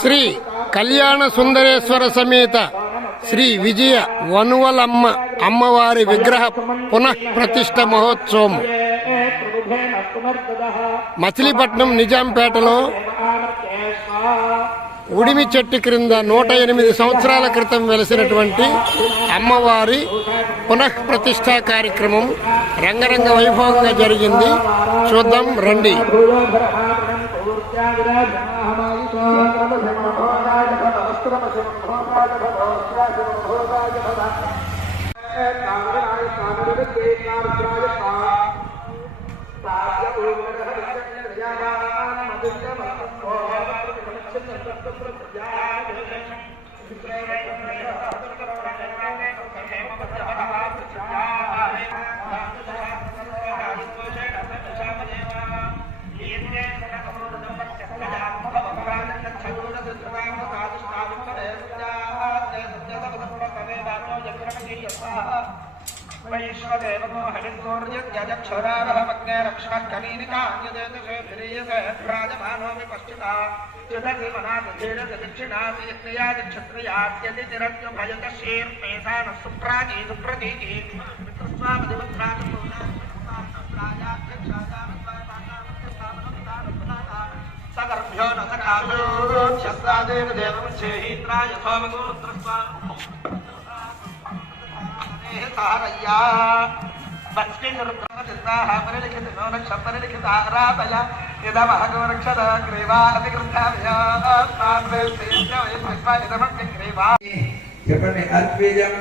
శ్రీ కళ్యాణ సుందరేశ్వర సమేత శ్రీ విజయ వనువలమ్మ అమ్మవారి విగ్రహ పునఃప్రతిష్ఠ మహోత్సవం మచిలీపట్నం నిజాంపేటలో ఉడిమి చెట్టు క్రింద 108 సంవత్సరాల క్రితం వెలిసినటువంటి అమ్మవారి పునఃప్రతిష్ఠా కార్యక్రమం రంగరంగ వైభవంగా జరిగింది. చూద్దాం రండి. वैश्वदेवो हरिद्गोर्यज्ञक्षरावहमग्ने रक्षणकनीनिकान्यदेशेभिरीयसहस्राजमानोऽपि पश्चिता चिदधिमनादिक्षत्रियाद्यतिरत्युभयत शीर्पेशानः सुप्राजी सुप्रतीजी सगर्भ्यो न सकाभ्यो शस्त्रादेव देवं चेहीन्द्राय सोमगोत्रस्वा सारय्या बस्ति निरुद्रमचित्ताः परिलिखितो नक्षपरिलिखितारापय यदमहगोरक्षर ग्रीवा अतिकृताभ्यात्माद्वैस्तेजवैस्विद्वानिदमग्निग्रीवा చెప్పండి అద్విజం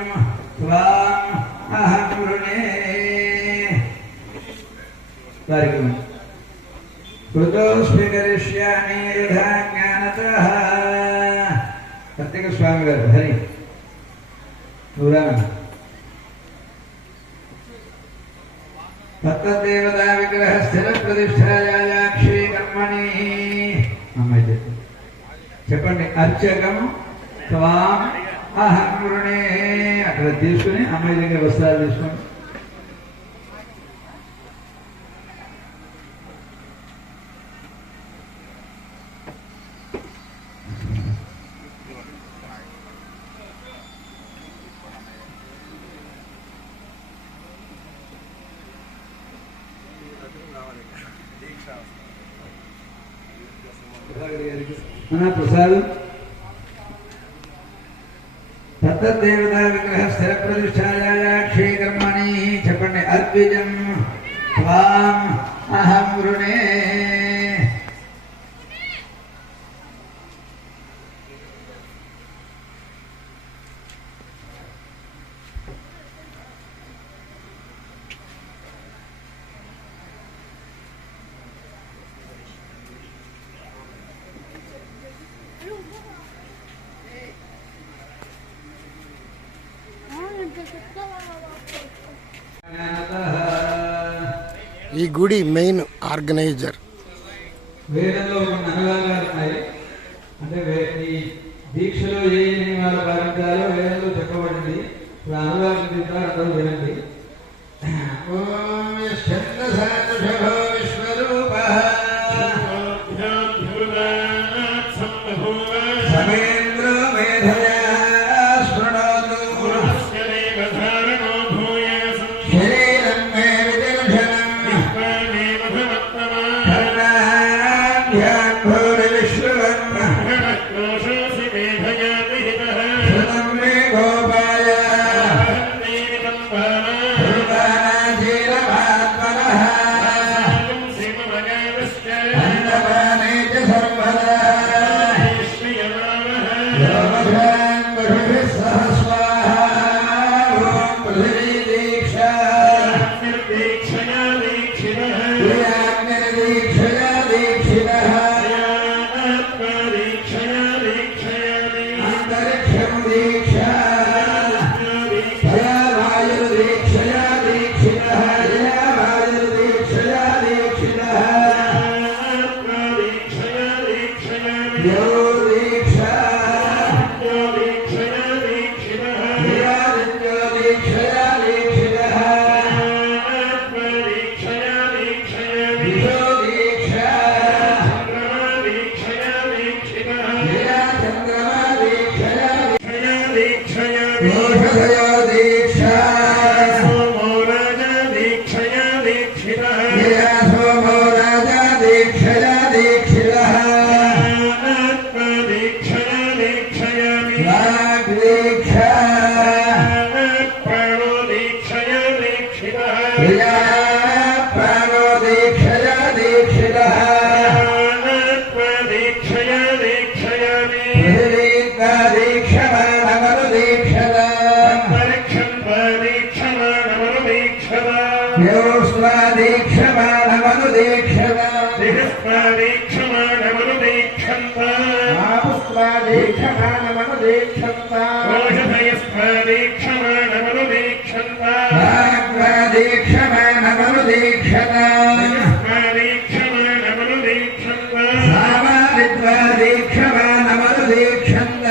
స్వాం అహం రుణే కార్యక్రమం కృతో స్వీకరిష్యామి యథా జ్ఞానతః ప్రత్యేక స్వామి గారు హరి పురాణ తత్తదేవతా విగ్రహ స్థిర ప్రతిష్టాయాక్షి కర్మణి అమ్మాయి చెప్పండి అర్చకం స్వాం అహం రుణే అక్కడ తీసుకుని అమ్మాయి దగ్గర వస్త్రాలు తీసుకోండి. ప్రసాదం తత్తదేవతా విగ్రహ స్థిర ప్రతిష్టాయాక్షి కర్మణి చెప్పండి అద్విజం స్వాం అహం రుణే ఈ గుడి మెయిన్ ఆర్గనైజర్ వేదంలో కొన్ని అనువాదాలు ఉన్నాయి. అంటే ఈ దీక్షలో ఏ నియమాలు పాటించాలో వేదంలో చెప్పబడింది. ఇప్పుడు అనువాదం అందరూ వినండి. ఓం ఛందసానుషభో విశ్వరూపః సమేంద్రో మేధయా స్మృణోతు శరీరం మే విదర్శనం కర్ణాభ్యాం భూరి విశ్రువన్ శృతం మే గోపాయ ప్రియా ప్రాణో దీక్షయా దీక్షితః దీక్షయా దీక్షయామి పృథివీత్వా దీక్షమాణమను దీక్షత దీక్షమాణమను దీక్షత యోస్వా దీక్షమాణమను దీక్షత దీక్షమాణమను దీక్షంత ఆపుస్వా దీక్షమాణమను దీక్షత ఓషధయస్వా దీక్షమాణమను దీక్షంత భాగ్వా దీక్షమాణమను దీక్షత దీక్షమాణమను దీక్షంత సామాదిత్వా దీక్షమాణమను దీక్షత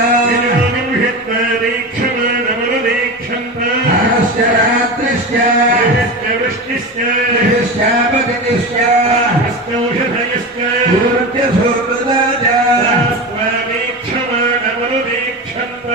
దీక్షమాణమను దీక్షంత ఆశ్చ రాత్రిశ్చ వృష్టిశ్చ దిశ్చాపతిశ్చ ఔషధయశ్చ పూర్త్యసూర్వదా చ దీక్షమాణమను దీక్షంత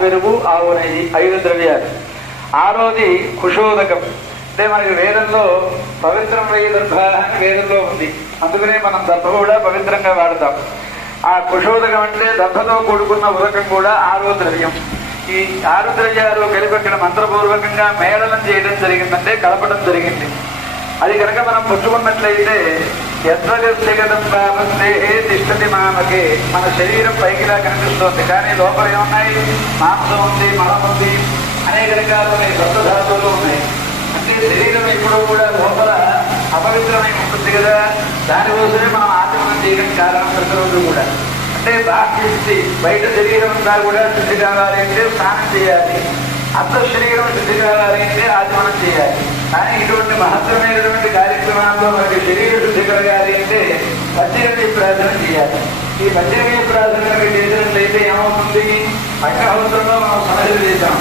పెరుగు ఆవు నెయ్యి 5 ద్రవ్యాలు. ఆరోది కుశోదకం. అంటే మనకి వేదంలో పవిత్రం వెయ్యి దర్భ అని వేదంలో ఉంది. అందుకనే మనం దర్భ కూడా పవిత్రంగా వాడతాం. ఆ కుశోదకం అంటే దర్భతో కూడుకున్న ఉదకం కూడా 6వ ద్రవ్యం. ఈ 6 ద్రవ్యాలు కలిపి అక్కడ మంత్రపూర్వకంగా మేళనం చేయడం జరిగిందంటే కలపడం జరిగింది. అది కనుక మనం పుచ్చుకున్నట్లయితే యద్వగతం తిష్టతి మామకే, మన శరీరం పైకిలా కనిపిస్తోంది. కానీ లోపల ఏమున్నాయి? మాంసం ఉంది, మలం ఉంది, అనేక రకాలైన కొత్త ధాతువులు ఉన్నాయి. అంటే శరీరం ఎప్పుడూ కూడా లోపల అపవిత్రమై ఉంటుంది కదా, దానికోసమే మనం ఆచరణ చేయడం కారణం ప్రతిరోజు కూడా. అంటే బాహ్య శుద్ధి, బయట శరీరం అంతా కూడా శుద్ధి కావాలి అంటే స్నానం చేయాలి. అంత శరీరం శుద్ధి కలగాలంటే ఆచమనం చేయాలి. కానీ ఇటువంటి మహత్తరమైనటువంటి కార్యక్రమాల్లో మనకి శరీర శుద్ధి కలగాలి అంటే పంచగవ్య ప్రార్థన చేయాలి. ఈ పంచగవ్య ప్రార్థన చేసినట్లయితే ఏమవుతుంది? అగ్నిహోత్రంలో మనం సమాధులు చేశాం.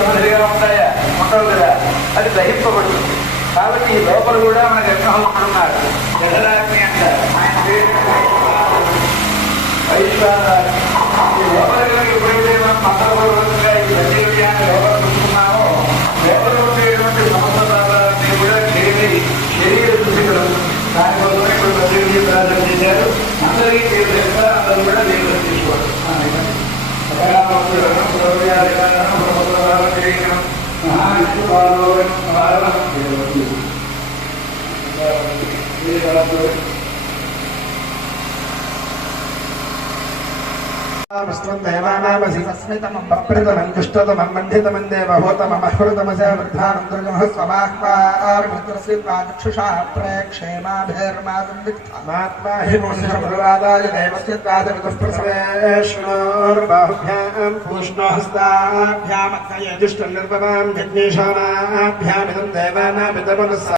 సమాధిగా ఉంటాయా? ఉండవు కదా. అది దహింపబడుతుంది. కాబట్టి ఈ లోపల కూడా మనకి అగ్నిహోత్రుడు ఉన్నారు. జగదాగ్ని అంటారు. ఆయన పేరు వైశ్వానాగ్ని. ఈ లోపల ఎప్పుడైతే మనం మంత్రపూర్వకంగా ఈ పంచగవ్యాన్ని లోపల చూస్తున్నామో లోపల ఉండేటువంటి సమస్యలన్నీ కూడా శరీర శుద్ధి కలుగుతుంది. దానికోసమే ఇప్పుడు పంచగవ్య ప్రార్థన చేశారు. అందరికీ తెలియదు, అందరూ కూడా దేవుడు తీసుకోవాలి. దేవానామసితస్మితమం ప్రప్రతమం దుష్టతమం మండితమం దేవహోతమహృతమసే వృద్ధానందృగః స్వబాహ్వార్మిత్రస్యత్వాచక్షుషా ప్రేక్షేమాభిర్మాదం విత్థమాత్మా హి మునిషమృవాదాయ దేవస్య తాదవిదుఃప్రసవేష్ణోర్బాహుభ్యాం పూష్ణోహస్తాభ్యామగ్నయ దుష్టనిర్భవాం యజ్ఞేశానాభ్యామిదం దేవానామిదమనస్సా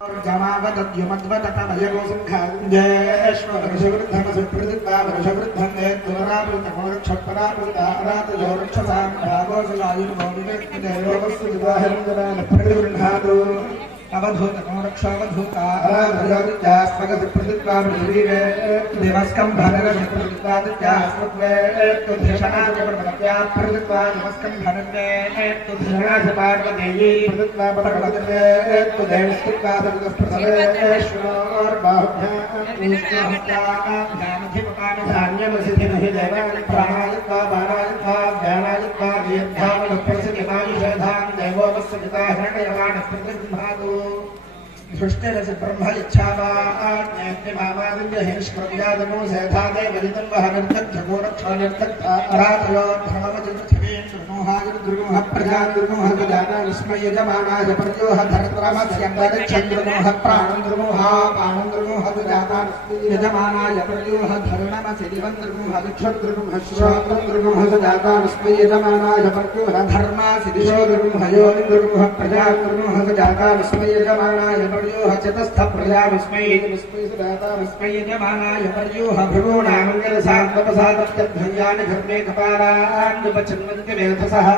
అవధూతమోరక్షావధూతాస్మగతిప్రతిత్వామృతివస్కం భరగతిప్రతిత్వాదిత్యాస్మత్వేత్తుధిషణాదిప్రతిత్వాదిమస్కం భరగేత్తుధిషణాదిపార్వదేయీ ప్రతిత్వాపరగతిప్రతిత్వాదిప్రతిత్వాభ్యామధిపకామధాన్యమసిధిమహి దేవాని ప్రాణాదిత్వా బాణాదిత్వా జ్ఞానాదిత్వా దీర్ఘామనుప్రసిద్ధిమాయుషేధాం దేవోమస్య హితాహిరణయమాన ప్రతిభాదు సృష్టిరసి బ్రహ్మ ఇచ్ఛావాజ్ఞామాదింద్రహిష్క్రవ్యాదమో సేధాదే వదితం వహనర్తజ్జగోరక్షణర్తరాతయోధమజితమోహాయ ప్రజాద్రుమోహ గజానా విస్మయజమానాయ పర్యోహ ధరత్రమస్యందరిచ్చంద్రమోహ ప్రాణంద్రుమోహ పానంద్రుమోహ గజాతా యజమానాయ పర్యోహ ధరణమసిదివంద్రుమోహ దిక్షద్రుమోహ శ్రోత్రంద్రుమోహ గజాతా విస్మయజమానాయ పర్యోహ ధర్మాసిదిశోద్రుమోహ యోనిద్రుమోహ ప్రజాద్రుమోహ గజాతా విస్మయజమానాయ पर्योह चतस्थ प्रजा विस्मय सुदाता विस्मय यजमानाय पर्योह भृगोणामङ्गलसात्मपसादत्यध्वन्यानि धर्मे कपालान्युपचन्वन्ति वेधसः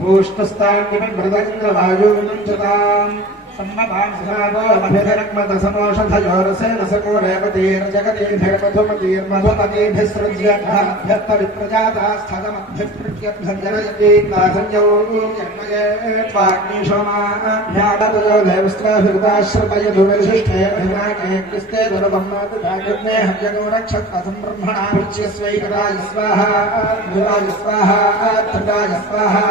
पूष्टस्तान्यपद्भृतन्द्रवायोनुञ्चताम् सम्मपांसरावोऽभिधनग्मतसमोषधयोरसेन सको रेवतीर्जगतीर्मधुमतीर्मधुपतीभिस्सृज्यप्रजातास्थगमभ्यस्पृत्यभ्यञ्जनयति संयौ जन्मयेत्वाग्निशोमाभ्यादयो देवस्त्राभिरुदाश्रमयधुविशिष्टे अभिनाके कृस्ते दुर्ब्रह्मादिभाग्ने हव्यगोरक्षत्वसं ब्रह्मणा पुच्यस्वैकराय स्वाहा गुराय स्वाहा त्रिदाय स्वाहा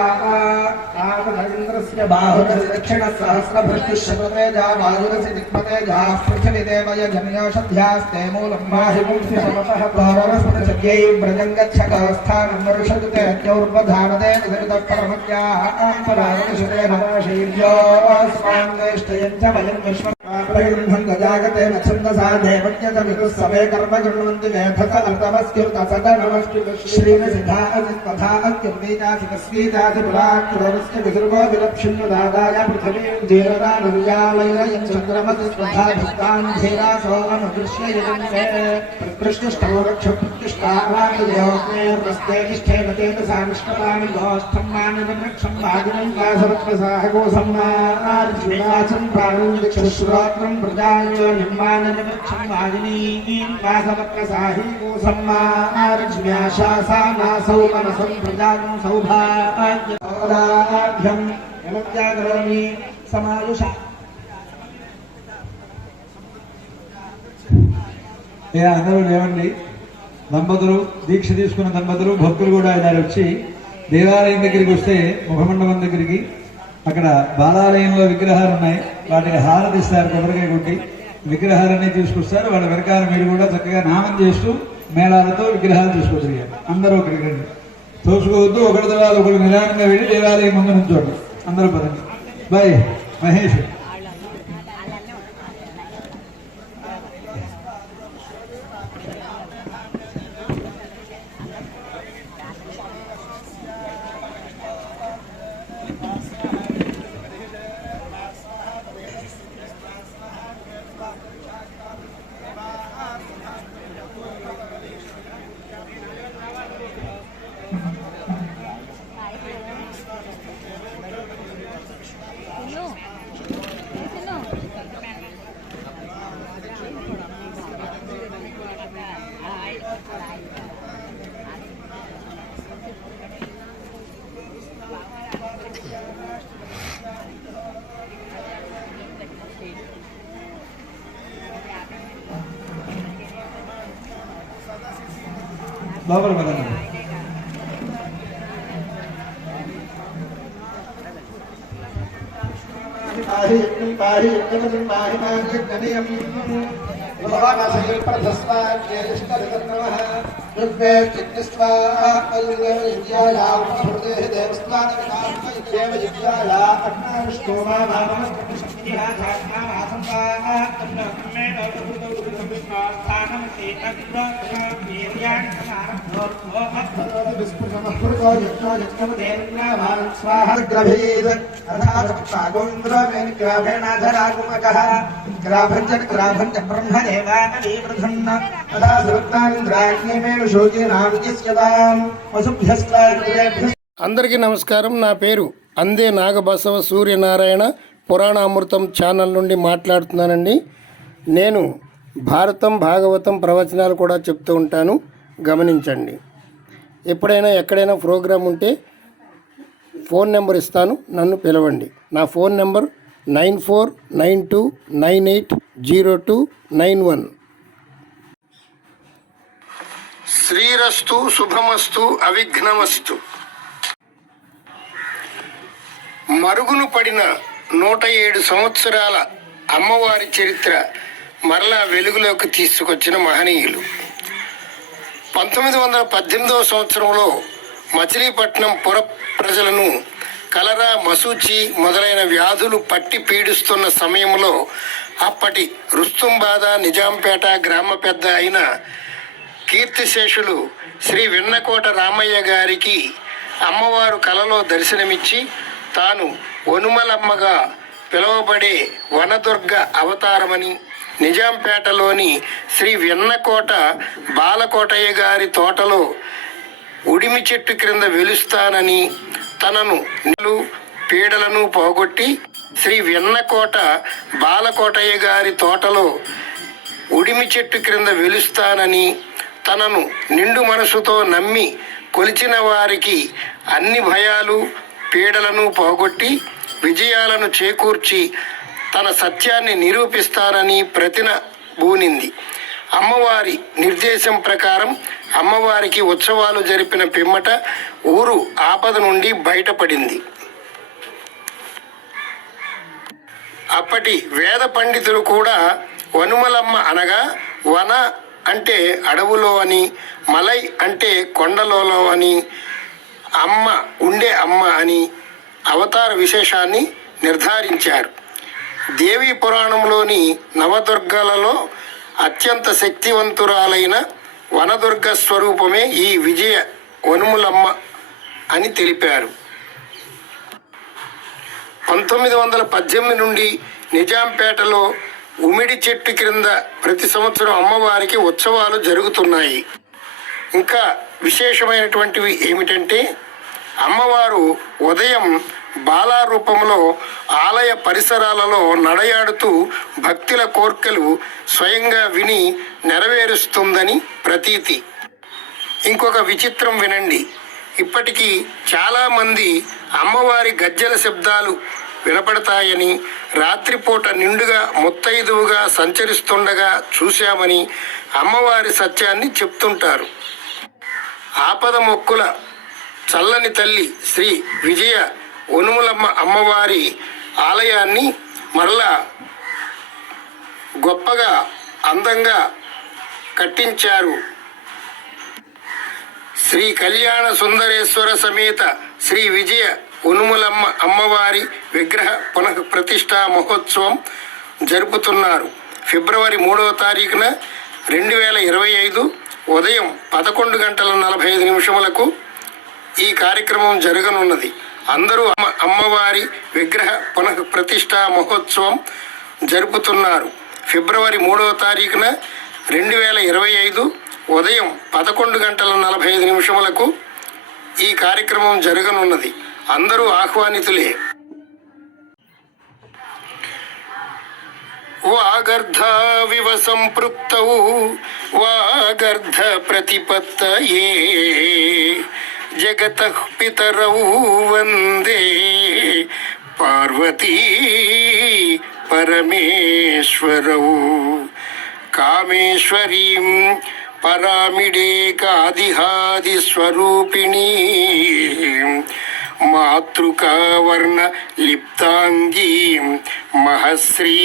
आमदीन्द्रस्य बाहुरस्य दक्षिणसहस्रभृष्टिशततेजा वायुरसि दिक्पतेजा पृथिवीदेवय जनयोषध्यास्ते मूलं माहिमुंसमतः गौरवस्पृशद्यै व्रजं गच्छकवस्थानं वर्षदुते द्यौर्वधानदे निदृतः परमज्ञाः आन्तरावणिषुते नवाशैर्योऽस्मान्वेष्टयं च वयं विश्वं प्रगृह्णं गजागते न छन्दसा देवज्ञतमिदुः सवे कर्म गृह्णन्ति वेधस अर्तमस्कृतसदनमस्तु श्रीनसिद्धा अजित्पथा अत्युर्वीजासिकस्वीजासि पुराक्रोरस्य विसर्गो विरप्शिन्नुदादाय पृथिवीं जीरदानुजालयं चन्द्रमसि स्वधा भक्तान् धीरासो अनुदृश्ययन्ते प्रकृष्टौ रक्षप्रतिष्ठावादियोग्नेर्वस्ते निष्ठेवतेन सानिष्कपानि गोष्ठं मानवृक्षं वादिनं वासवत्प्रसाहको सम्मार्जुनाचं प्राणं दिक्षश्रोत्रं प्रजायो निर्मानवृक्षं वादिनीं वासवत्प्रसाहि को सम्मार्जुन्याशासानासौ मनसं प्रजानं सौभाग्यं यमत्याकरोमि समायुष అందరూ లేవండి. దంపతులు దీక్ష తీసుకున్న దంపతులు భక్తులు కూడా ఇలా వచ్చి దేవాలయం దగ్గరికి వస్తే ముఖమండపం దగ్గరికి అక్కడ బాలాలయంలో విగ్రహాలు ఉన్నాయి. వాటికి హారతి ఇస్తారు, కొబ్బరికాయ కొట్టి విగ్రహాలన్నీ తీసుకొస్తారు. వాళ్ళ వెనకాల మీరు కూడా చక్కగా నామం చేస్తూ మేళాలతో విగ్రహాలు తీసుకొచ్చారు. అందరూ ఒకరికి రండి, తోసుకోవద్దు. ఒకరి తర్వాత ఒకరు నిదానంగా వెళ్ళి దేవాలయం ముందు నుంచోండి. అందరూ పదండి. బాయ్ మహేష్. లోపల పదండి. అందరికీ నమస్కారం. నా పేరు అందే నాగబసవ సూర్యనారాయణ. పురాణామృతం ఛానల్ నుండి మాట్లాడుతున్నానండి. నేను భారతం భాగవతం ప్రవచనాలు కూడా చెప్తూ ఉంటాను, గమనించండి. ఎప్పుడైనా ఎక్కడైనా ప్రోగ్రాం ఉంటే ఫోన్ నెంబర్ ఇస్తాను, నన్ను పిలవండి. నా ఫోన్ నెంబర్ 9492980291. శ్రీరస్తు శుభమస్తు అవిఘ్నమస్తు. మరుగును పడిన 107 సంవత్సరాల అమ్మవారి చరిత్ర మరలా వెలుగులోకి తీసుకొచ్చిన మహనీయులు. 1918వ సంవత్సరంలో మచిలీపట్నం పుర ప్రజలను కలరా, మసూచి మొదలైన వ్యాధులు పట్టి పీడిస్తున్న సమయంలో అప్పటి రుస్తుంబాద నిజాంపేట గ్రామ పెద్ద అయిన కీర్తిశేషులు శ్రీ వెన్నకోట రామయ్య గారికి అమ్మవారు కలలో దర్శనమిచ్చి తాను వనుమలమ్మగా పిలువబడే వనదుర్గ అవతారమని, నిజాంపేటలోని శ్రీ వెన్నకోట బాలకోటయ్య గారి తోటలో ఉడిమి చెట్టు క్రింద వెలుస్తానని, తనను పీడలను పోగొట్టి శ్రీ వెన్నకోట బాలకోటయ్య గారి తోటలో ఉడిమి చెట్టు క్రింద వెలుస్తానని, తనను నిండు మనసుతో నమ్మి కొలిచిన వారికి అన్ని భయాలు పీడలను పోగొట్టి విజయాలను చేకూర్చి తన సత్యాన్ని నిరూపిస్తానని ప్రతినబూనింది. అమ్మవారి నిర్దేశం ప్రకారం అమ్మవారికి ఉత్సవాలు జరిపిన పిమ్మట ఊరు ఆపద నుండి బయటపడింది. అప్పటి వేద పండితులు కూడా వనుమలమ్మ అనగా వన అంటే అడవులో అని, మలై అంటే కొండలలో అని, అమ్మ ఉండే అమ్మ అని అవతార విశేషాన్ని నిర్ధారించారు. దేవీ పురాణంలోని నవదుర్గలలో అత్యంత శక్తివంతురాలైన వనదుర్గ స్వరూపమే ఈ విజయ వనుములమ్మ అని తెలిపారు. 1918 నుండి నిజాంపేటలో ఉమిడి చెట్టు క్రింద ప్రతి సంవత్సరం అమ్మవారికి ఉత్సవాలు జరుగుతున్నాయి. ఇంకా విశేషమైనటువంటివి ఏమిటంటే, అమ్మవారు ఉదయం బాలా రూపంలో ఆలయ పరిసరాలలో నడయాడుతూ భక్తుల కోర్కెలు స్వయంగా విని నెరవేరుస్తుందని ప్రతీతి. ఇంకొక విచిత్రం వినండి. ఇప్పటికీ చాలామంది అమ్మవారి గజ్జల శబ్దాలు వినపడతాయని, రాత్రిపూట నిండుగా ముత్తైదువుగా సంచరిస్తుండగా చూశామని అమ్మవారి సత్యాన్ని చెప్తుంటారు. ఆపద మొక్కుల చల్లని తల్లి శ్రీ విజయ వనుములమ్మ అమ్మవారి ఆలయాన్ని మరలా గొప్పగా అందంగా కట్టించారు. శ్రీ కళ్యాణ సుందరేశ్వర సమేత శ్రీ విజయ వనుములమ్మ అమ్మవారి విగ్రహ పునః ప్రతిష్టా మహోత్సవం జరుపుతున్నారు. ఫిబ్రవరి 3వ తారీఖున 2025 ఉదయం 11:45 ఈ కార్యక్రమం జరగనున్నది. అందరూ అమ్మవారి విగ్రహ పునః ప్రతిష్టా మహోత్సవం జరుపుతున్నారు. ఫిబ్రవరి 3వ తారీఖున 2025 ఉదయం 11:45 ఈ కార్యక్రమం జరగనున్నది. అందరూ ఆహ్వానితులే. వాగర్ధావివ సంపృక్తౌ వాగర్ధ ప్రతిపత్తయే జగతః పితరౌ వందే పార్వతీ పరమేశ్వరౌ. కామేశ్వరీం పరామిడేకాదిహాది స్వరూపిణీ మాతృకావర్ణ లిప్తాంగీ మహశ్రీ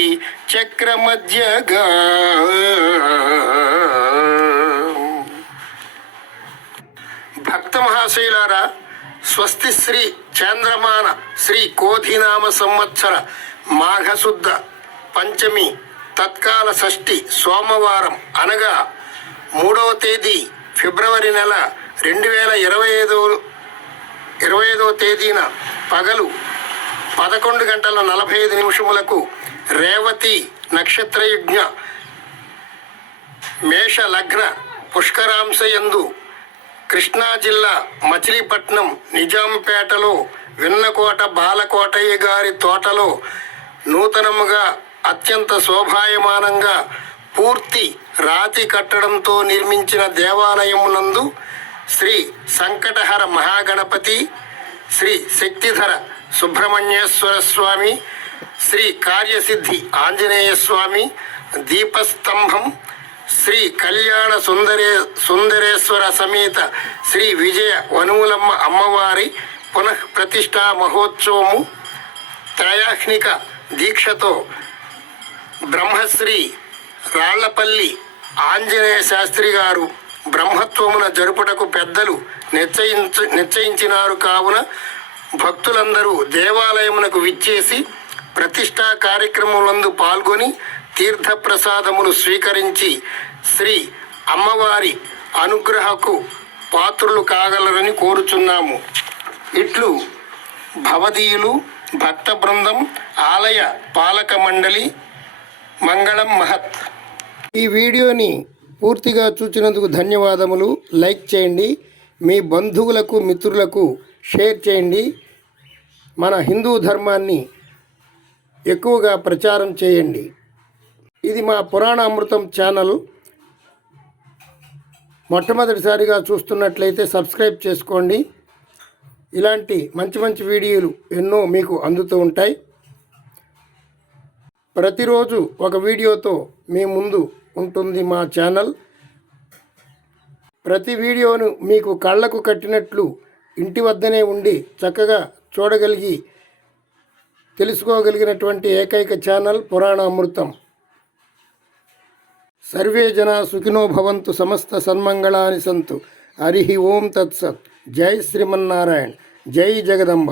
చక్రమధ్యగా భక్త మహాశయులారా, స్వస్తి శ్రీ చాంద్రమాన శ్రీ కోధినామ సంవత్సర మాఘశుద్ధ పంచమి తత్కాల షష్ఠి సోమవారం అనగా 3వ తేదీ ఫిబ్రవరి నెల 2025వ తేదీన పగలు 11:45 రేవతి నక్షత్రయుజ్ఞ మేష లగ్న పుష్కరాంశయందు కృష్ణా జిల్లా మచిలీపట్నం నిజాంపేటలో విన్నకోట బాలకోటయ్య గారి తోటలో నూతనముగా అత్యంత శోభాయమానంగా పూర్తి రాతి కట్టడంతో నిర్మించిన దేవాలయమునందు శ్రీ సంకటహర మహాగణపతి, శ్రీ శక్తిధర సుబ్రహ్మణ్యేశ్వర స్వామి, శ్రీ కార్యసిద్ధి ఆంజనేయ స్వామి దీపస్తంభం, శ్రీ కళ్యాణ సుందరేశ్వర సమేత శ్రీ విజయ వనములమ్మ అమ్మవారి పునః ప్రతిష్టా మహోత్సవము త్రయాహ్నిక దీక్షతో బ్రహ్మశ్రీ రాళ్లపల్లి ఆంజనేయ శాస్త్రి గారు బ్రహ్మత్వమున జరుపుటకు పెద్దలు నిశ్చయించినారు. కావున భక్తులందరూ దేవాలయమునకు విచ్చేసి ప్రతిష్టా కార్యక్రమములందు పాల్గొని తీర్థప్రసాదములు స్వీకరించి శ్రీ అమ్మవారి అనుగ్రహకు పాత్రులు కాగలరని కోరుచున్నాము. ఇట్లు భవదీయులు భక్త బృందం ఆలయ పాలక మండలి మంగళం మహత్. ఈ వీడియోని పూర్తిగా చూసినందుకు ధన్యవాదములు. లైక్ చేయండి, మీ బంధువులకు మిత్రులకు షేర్ చేయండి. మన హిందూ ధర్మాన్ని ఎక్కువగా ప్రచారం చేయండి. ఇది మా పురాణామృతం ఛానల్. మొట్టమొదటిసారిగా చూస్తున్నట్లయితే సబ్స్క్రైబ్ చేసుకోండి. ఇలాంటి మంచి మంచి వీడియోలు ఎన్నో మీకు అందుతూ ఉంటాయి. ప్రతిరోజు ఒక వీడియోతో మీ ముందు ఉంటుంది మా ఛానల్. ప్రతి వీడియోను మీకు కళ్ళకు కట్టినట్లు ఇంటి వద్దనే ఉండి చక్కగా చూడగలిగి తెలుసుకోగలిగినటువంటి ఏకైక ఛానల్ పురాణామృతం. సర్వే జనా సుఖినో భవంతు, సమస్త సన్మంగళాని సంతు. హరి ఓం తత్సత్. జై శ్రీమన్నారాయణ. జై జగదంబ.